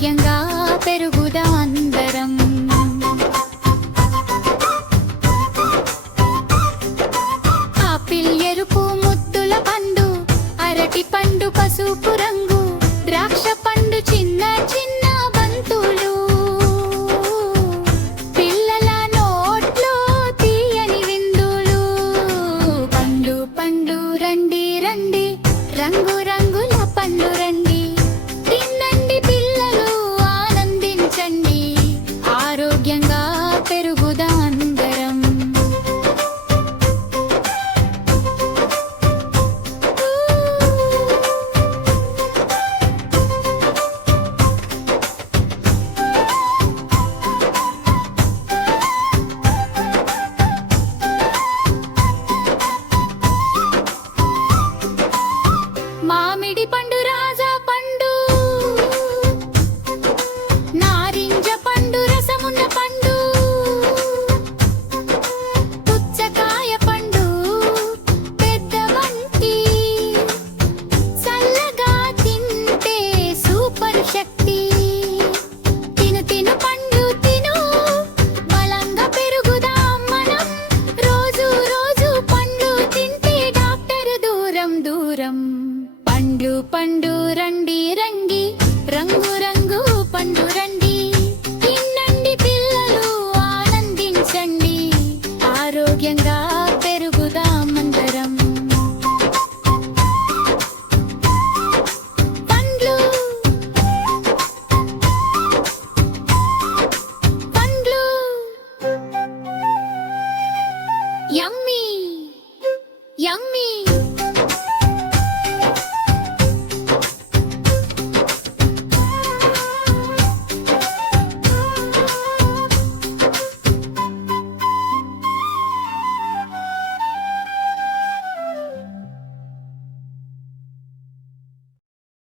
ఆరోగ్యంగా పెరుగుదాం అందరం. ఆపిల్ ఎరుపు ముద్దుల పండు, అరటి పండు పసుపు రంగు, ద్రాక్ష పండు చిన్న చిన్న బంతులు, పిల్లల నోట్లో తీయని విందులు. పండు పండు రండి రండి, రంగు రంగుల పండ్లు రండి, తినండి పిల్లలు ఆనందించండి, ఆరోగ్యంగా పెరుగుదాం అందరం. మామిడి పండు రాజా పండు, నారింజ పండు రసమున్న పండు, పుచ్చకాయ పండు పెద్ద వంటి, చల్లగా తింటే సూపర్ శక్తి. తిను తిను పండు తిను, బలంగా పెరుగుదాం మనం, రోజు రోజు పండు తింటే డాక్టర్ దూరం దూరం. పండు పండు రండి రండి, రంగు రంగు పండు రండి, తినండి పిల్లలు ఆనందించండి, ఆరోగ్యంగా పెరుగుదాం అందరం. పండ్లు పండ్లు యమ్మీ యమ్మీ.